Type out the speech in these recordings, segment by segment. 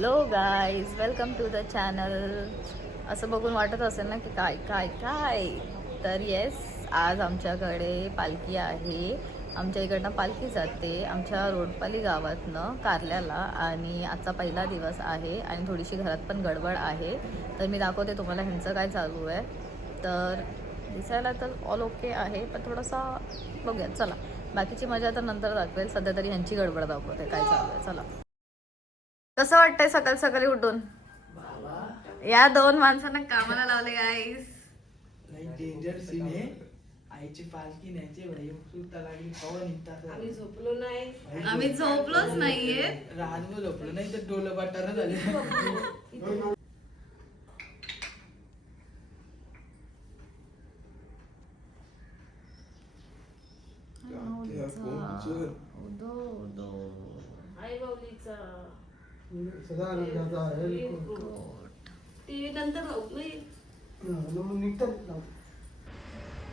Hello guys, welcome to the channel. असं बघून वाटत असेल ना की काय काय काय, तर येस, आज आमच्याकडे पालखी आहे. आमच्या इकडनं पालखी जाते आमच्या रोडपाली गावातनं कारल्याला, आणि आजचा पहिला दिवस आहे आणि थोडीशी घरात पण गडबड आहे. तर मी दाखवते तुम्हाला ह्यांचं काय चालू आहे. तर दिसायला तर ऑल ओके आहे, पण थोडासा बघूया, चला बाकीची मजा तर नंतर दाखवेल. सध्या तरी ह्यांची गडबड दाखवते काय चालू आहे. चला, कसं वाटतंय सकाळी सकाळी उठून? या दोन माणसांना कामाला लावले गाईस. नाही डेंजर सीन आहे. आईची पालखी न्यायची भाई, उत्सुकता लागली कवा निघतात. आम्ही झोपलो नाही. आम्ही झोपलोच नाहीये. रातभर झोपलो नाही तर डोलं बाटार झाले. आई बावलीचा सदा टीव्ही नंतर नाही.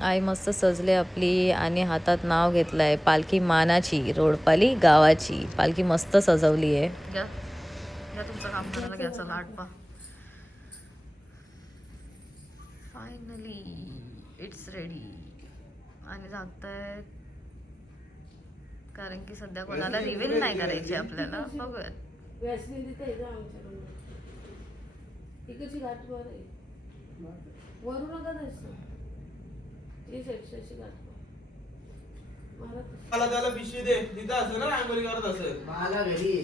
आई मस्त सजले आपली आणि हातात नाव घेतलंय पालखी मानाची, रोडपाली गावाची पालखी मस्त सजवली आहे. तुमचं काम करायला घ्यायचं लाटपा. फायनली इट्स रेडी आणि जागतायत, कारण की सध्या कोणाला रिव्हील नाही करायची आपल्याला. बघूयात. व्यासनी तिथे जा आमच्याकडून. इकडची घाट वर आहे, वरू नका जायचं. तीच एक्स्ट्राची घाट मला त्याला पिशवी दे, तिथं असं ना रांगोळी करत असेल. मला घरी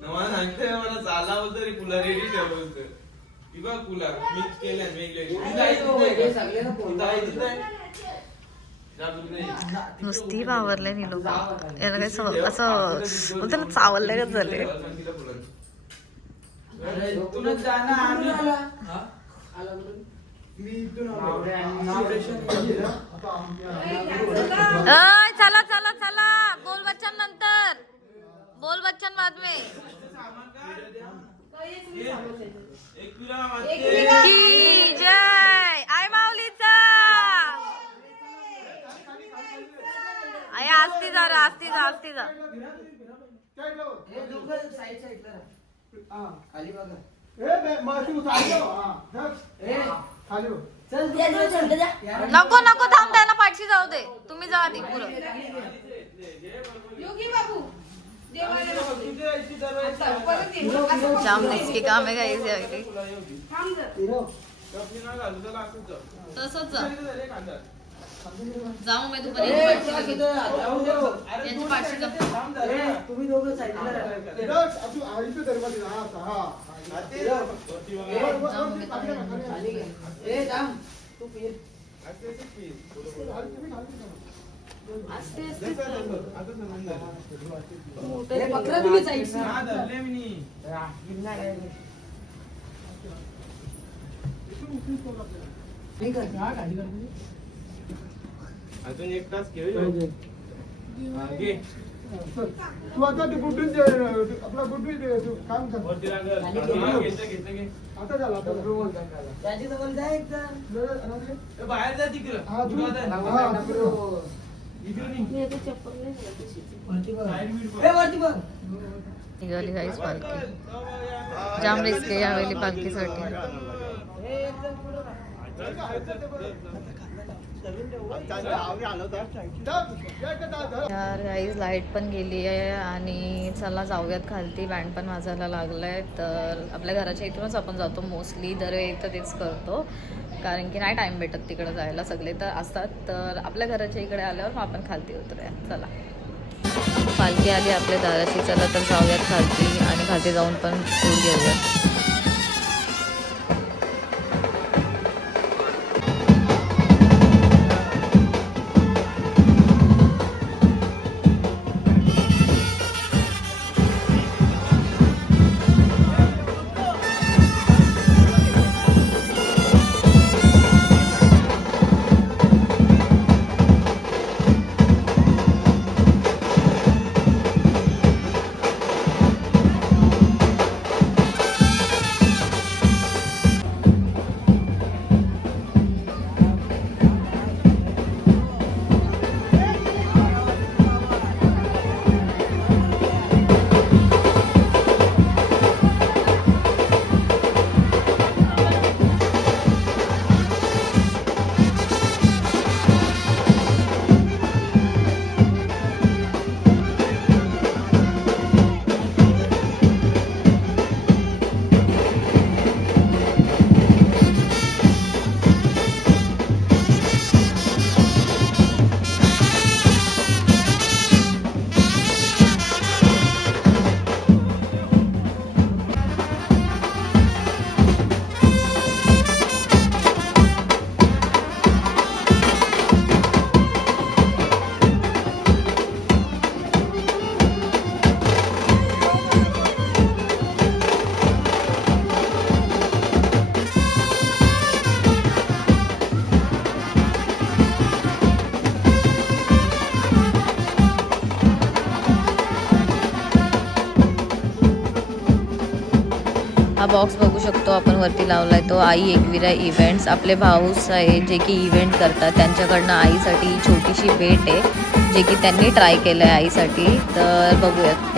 मला सांगते, मला चाला बोलतो रे, पुला रेडी ठेव बोलतो. ती बघ पुला मिक्स केल्या नुसती वावरले नी लोक. याला काय असं बोलतो ना, चावलल्यागत झाले. इथूनच जाणं आम्ही आला मी इथून चला चला चला, बोल बच्चन नंतर, बोल बच्चन बाद में. की जय आई माऊलीचा. आई आस्ती जा रे, आस्ती जा, आस्ती जा. खाली बघा. नको नको, थांब, त्यांना पाठशी जाऊ दे, तुम्ही जा आधी पुढं. योगी बाबू जाम निस्की काम आहे गाईस यावेळी. तसंच जा, जाऊ मी दुपारी यांची पाठशी जा. तुम्ही दोघं साईडला तू फिर. अजून एक तास खेळ. तू आता ते गुड्डून आपला गुड्डू काम कर. आता झाला आता. त्याची जवळ जाय एकदा. बाहेर जा तिकडं. चप्पल नाही वरती बघ. निघाली गाईस पालखी. जाम रिस्क आहे यावेळी पालखीसाठी. यार गाईज, लाईट पण गेली आहे आणि चला जाऊयात खालती. बँड पण वाजायला लागलाय. तर आपल्या घराच्या इथूनच आपण जातो मोस्टली, दरवेळी तर तेच करतो, कारण की नाही टाइम भेटत तिकडे जायला. सगळे तर असतात, तर आपल्या घराच्या इकडे आल्यावर मग आपण खालती उतरूया. चला, पालखी आली आपल्या दाराशी, चला तर जाऊयात खालती आणि खालती जाऊन पण फूड घेऊयात. हा बॉक्स बघू शकतो आपण वरती लावलाय तो आई एकविरा इव्हेंट्स. आपले भाऊस आहे जे की इव्हेंट करतात त्यांच्याकडनं आईसाठी छोटीशी भेट आहे जे की त्यांनी ट्राय केलं आहे आईसाठी. तर बघूयात.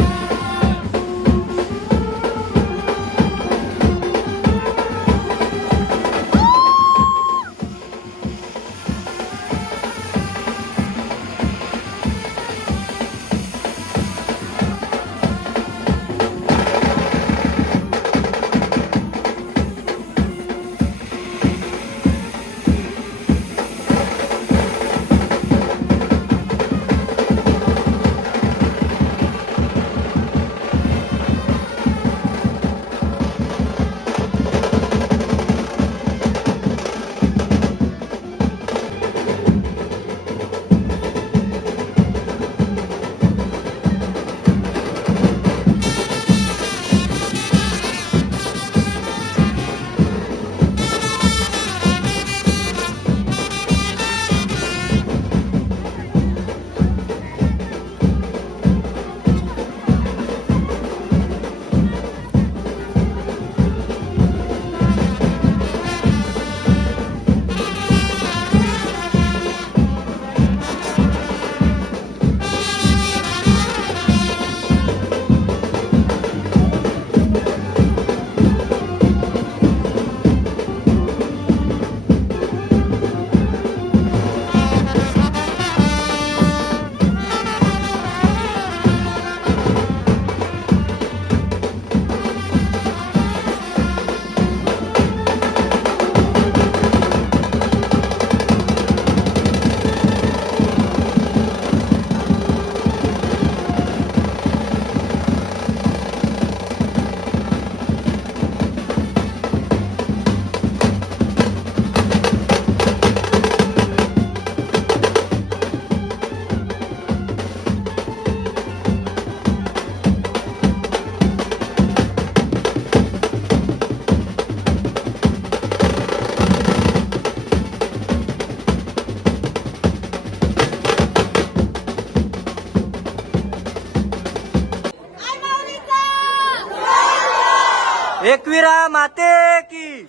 एकविरा माते की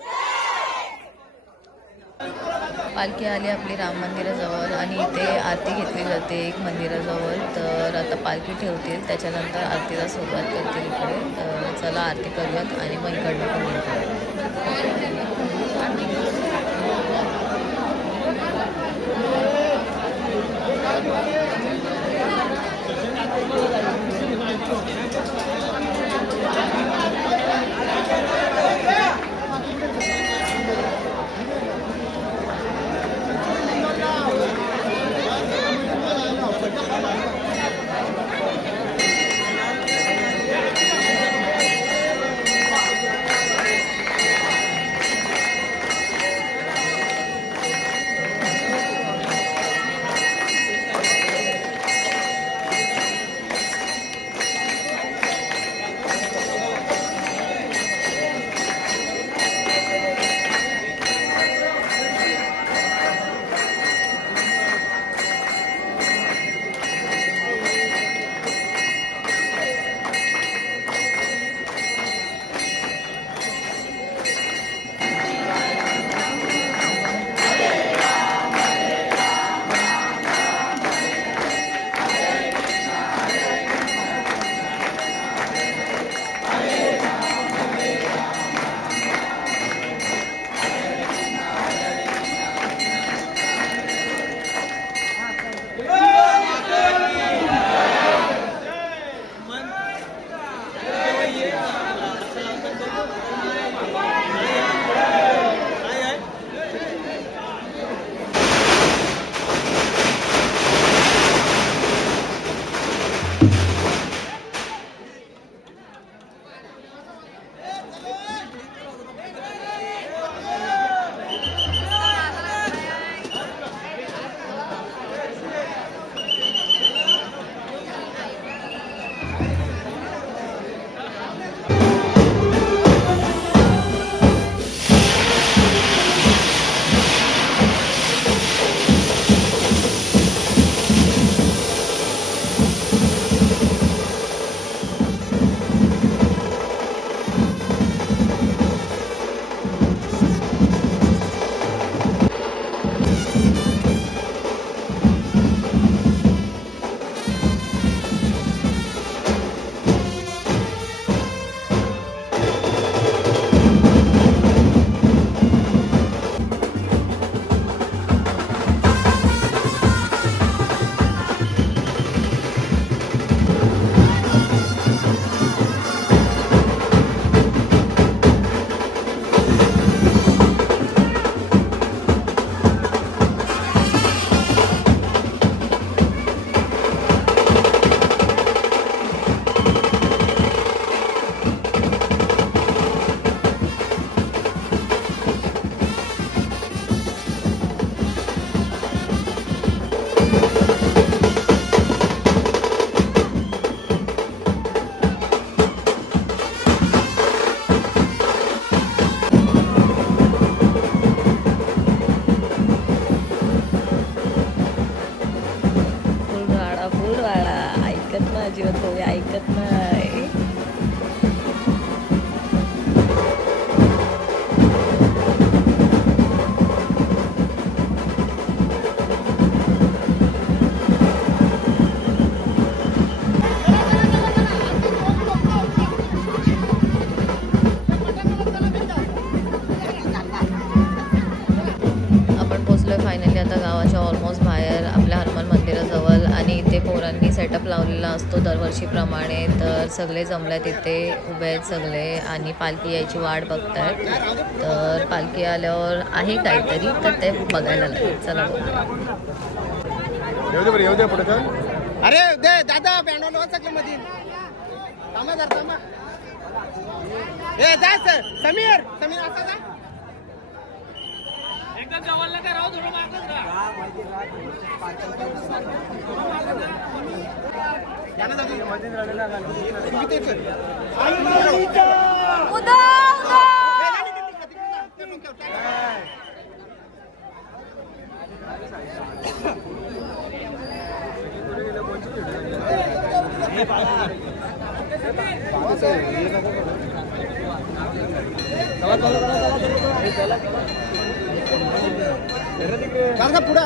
पालखी आली आपली राम मंदिराजवळ आणि इथे आरती घेतली जाते एक मंदिराजवळ. तर आता पालखी ठेवतील त्याच्यानंतर आरतीला सुरुवात करतील इकडे. तर चला आरती करूयात आणि मग इकडनं पण निघूया. फायनली आता गावाच्या ऑलमोस्ट बाहेर आपल्या हनुमान मंदिराजवळ आणि इथे पोरांनी सेटअप लावलेला असतो दरवर्षीप्रमाणे. तर सगळे जमल्यात इथे उभे आहेत सगळे आणि पालखी यायची वाट बघतायत. तर पालखी आल्यावर आहे काहीतरी तर ते बघायला लागेल. चला बघूया. येऊ दे पुढे चल. अरे दे दादा बँडवर लावा सगळे मध्ये. थांबा जरा थांबा. ए जा समीर समीर असा जा. एकदम जवळ नका राहू थोडं मागच राहा. याना जाऊ मध्ये रडला पुढा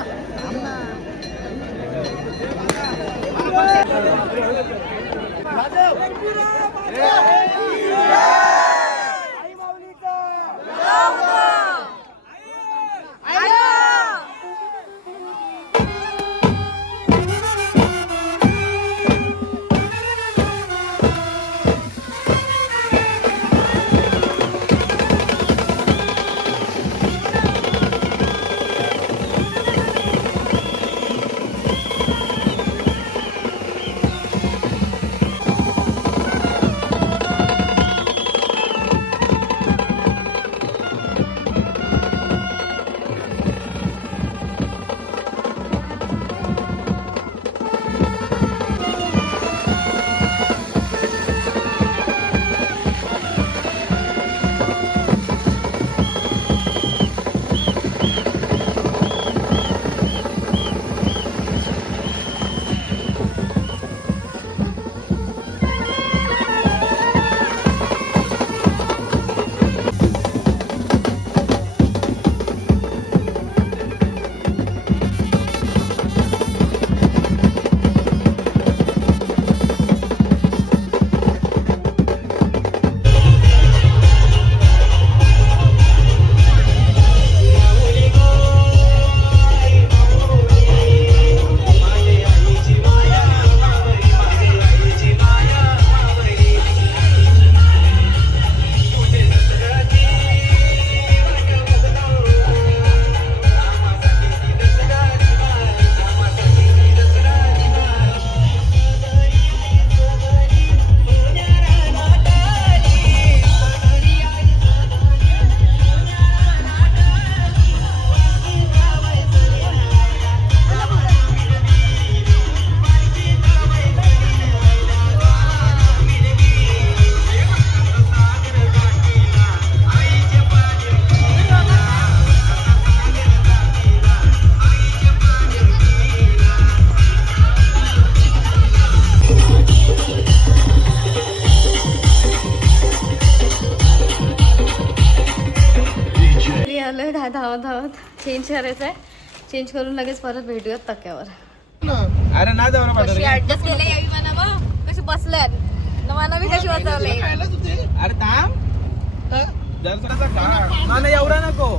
आलोय धावत धावत चेंज करायचं आहे. चेंज करून लगेच परत भेटूयात तक्यावर. अरे ना जाऊ ना कशी ऍडजस्ट केले यावी म्हणा बा. कशी बसल्यात नवाना मी कशी बसवले. अरे थांब जरसा खा ना एवढा नको.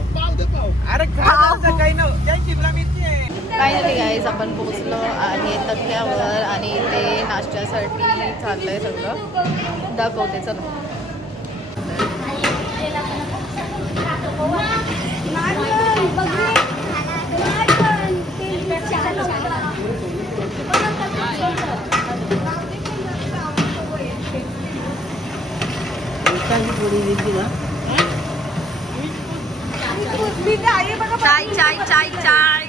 अरे खा काही ना त्या शिमला मिरची आहे. फायनली गाईज आपण पोहोचलो आहे तक्यावर आणि इथे नाश्त्यासाठी चाललंय सगळं. दाखवते चला. चाय चाय चाय चाय.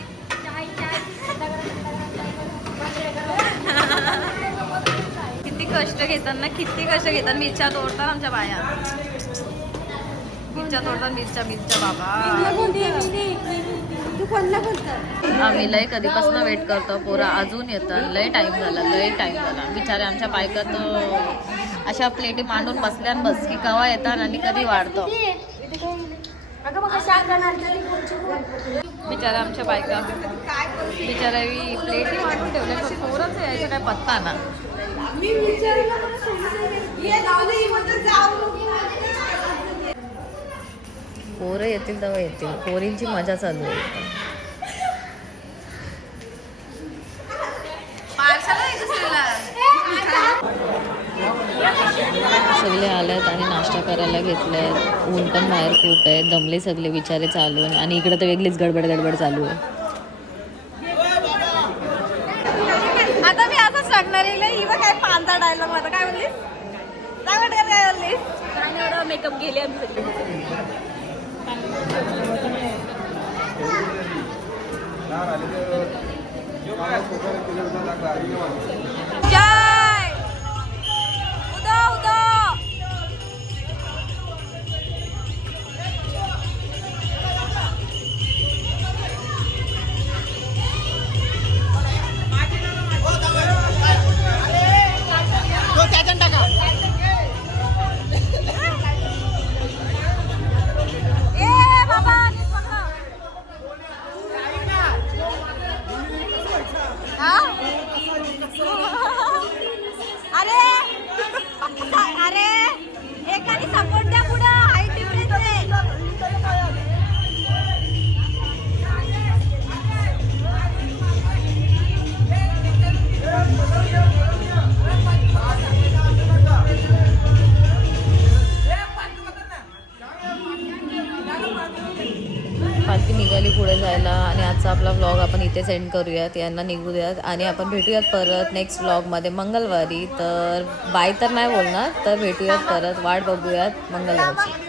किती कष्ट घेतात ना. किती कष्ट घेतात. मिरच्या तोडतात आमच्या बाया. मिरच्या तोडतात. मिरच्या बाबा. आम्ही लय कधीपासून वेट करतो. पोरा अजून येतात. लय टाइम झाला. बिचारे आमच्या बायकात अशा प्लेटी मांडून बसल्या बस की कवा येतात आणि कधी वाढतो. बिचारा आमच्या बायका बिचारा प्लेटी मांडून ठेवल्या. पोरच यायचं काय पत्ता ना. पोरं येतील तेव्हा येतील. पोरींची मजा चालू आहे. नाश्ता करायला घेतलाय. ऊन पण बाहेर खूप आहे, दमले सगळे विचारे चालून आणि इकडे तर वेगळीच गडबड चालू आहे. आता मी असंच सांगणार आहे ही बघ काय पांचा डायलॉग माझा काय म्हणलीस सांगत काय म्हणलीस मेकअप गेले जय उदो उदो त्याच्यात टाका. ए बाबा अरे अरे एकाने सपोर्ट द्या पुढं हाईट डिफरन्स आहे. पालखी निघाली पुढे जायला आणि आजचा आपला व्लॉग आपण इथे सेंड करूयात. यांना निघू द्यात आणि आपण भेटूयात परत नेक्स्ट व्लॉगमध्ये मंगळवारी. तर बाय तर नाही बोलणार, तर भेटूयात परत. वाट बघूयात मंगळवारची.